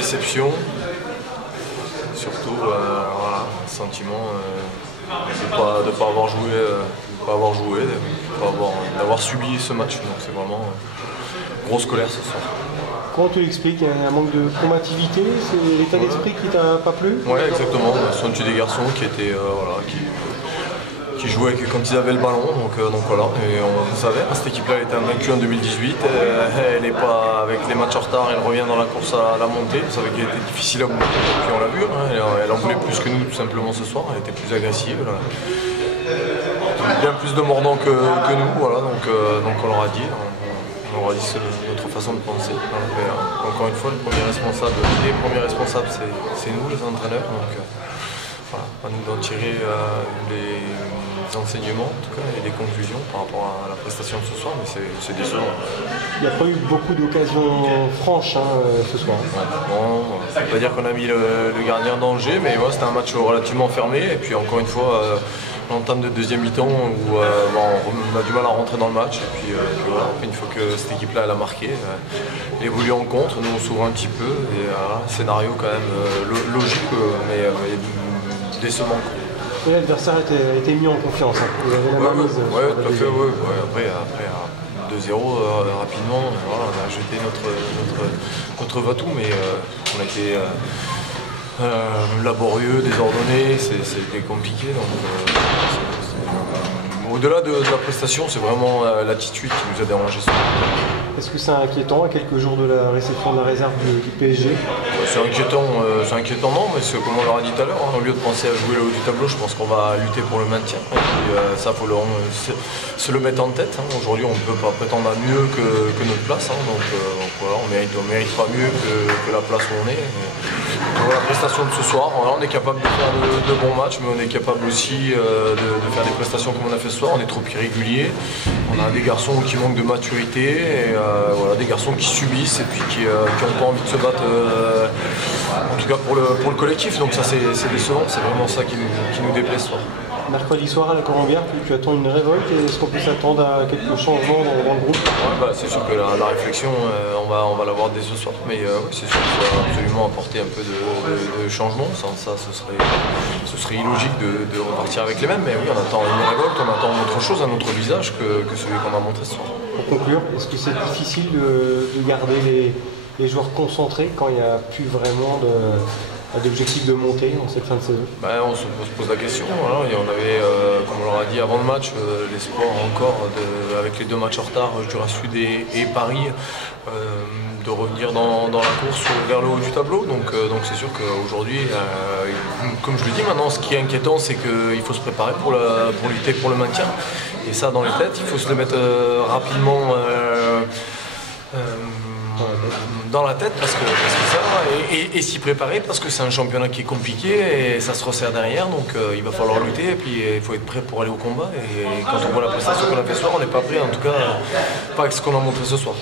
déception, surtout voilà, un sentiment de ne pas avoir joué, d'avoir subi ce match. Donc c'est vraiment grosse colère ce soir. Comment tu l'expliques? Un manque de combativité? C'est l'état d'esprit qui t'a pas plu? Ouais, exactement. Ce sont des garçons qui étaient qui jouaient quand ils avaient le ballon, donc voilà. Et on savait, cette équipe-là elle était invaincue en 2018, elle n'est pas avec les matchs en retard, elle revient dans la course à la montée. On savait qu'elle était difficile à bouger, puis on l'a vu, hein, elle en voulait plus que nous tout simplement ce soir, elle était plus agressive. Bien plus de mordants que nous, voilà, donc on leur a dit. On leur a dit c'est notre façon de penser. Mais, encore une fois, les premiers responsables, c'est nous, les entraîneurs. Donc voilà, à nous d'en tirer les enseignements en tout cas, et des conclusions par rapport à la prestation de ce soir, mais c'est décevant. Il n'y a pas eu beaucoup d'occasions franches ce soir. Ouais, bon, ça ne veut pas dire qu'on a mis le gardien en danger, mais ouais, c'était un match relativement fermé. Et puis encore une fois, l'entame de deuxième mi-temps où on a du mal à rentrer dans le match. Et puis voilà, une fois que cette équipe-là elle a marqué, elle évolue en contre, nous on s'ouvre un petit peu. Et scénario quand même logique, mais décevant. Et l'adversaire a été mis en confiance. Il avait la main mise. Oui, tout à fait. Ouais. Après 2-0 rapidement, voilà, on a jeté notre va-tout, mais on a été laborieux, désordonné, c'était compliqué. Donc, au-delà de la prestation, c'est vraiment l'attitude qui nous a dérangé. Est-ce que c'est inquiétant à quelques jours de la réception de la réserve du PSG? C'est inquiétant non, mais c'est comme on leur a dit tout à l'heure, hein, au lieu de penser à jouer le haut du tableau, je pense qu'on va lutter pour le maintien. Et puis, ça, il faut se le mettre en tête. Hein. Aujourd'hui, on ne peut pas prétendre à mieux que notre place. Hein. Donc voilà, on mérite pas mieux que la place où on est. Voilà, la prestation de ce soir, voilà, on est capable de faire de bons matchs, mais on est capable aussi de faire des prestations comme on a fait ce soir. On est trop irrégulier. On a des garçons qui manquent de maturité, et voilà, des garçons qui subissent et puis qui n'ont pas envie de se battre, en tout cas pour le collectif. Donc ça c'est décevant, c'est vraiment ça qui nous déplaît ce soir. Mercredi soir à la Coranvière, tu attends une révolte et est-ce qu'on peut s'attendre à quelques changements dans le groupe? Ouais, c'est sûr que la réflexion, on va l'avoir dès ce soir. Mais c'est sûr qu'il faut absolument apporter un peu de changement. Sans ça, ce serait illogique de repartir avec les mêmes. Mais oui, on attend une révolte, on attend autre chose, un autre visage que celui qu'on a montré ce soir. Pour conclure, est-ce que c'est difficile de garder les joueurs concentrés quand il n'y a plus vraiment d'objectif de montée en cette fin de saison? On se pose la question. Voilà. Et on avait, comme on leur a dit avant le match, l'espoir encore, avec les 2 matchs en retard, Jura Sud et Paris, de revenir dans la course vers le haut du tableau. Donc c'est sûr qu'aujourd'hui, comme je le dis maintenant, ce qui est inquiétant, c'est qu'il faut se préparer pour lutter pour le maintien. Et ça, dans les têtes, il faut se le mettre rapidement dans la tête parce que ça, et s'y préparer parce que c'est un championnat qui est compliqué et ça se resserre derrière, donc il va falloir lutter et puis il faut être prêt pour aller au combat. Et quand on voit la prestation qu'on a fait ce soir, on n'est pas prêt, en tout cas pas avec ce qu'on a montré ce soir.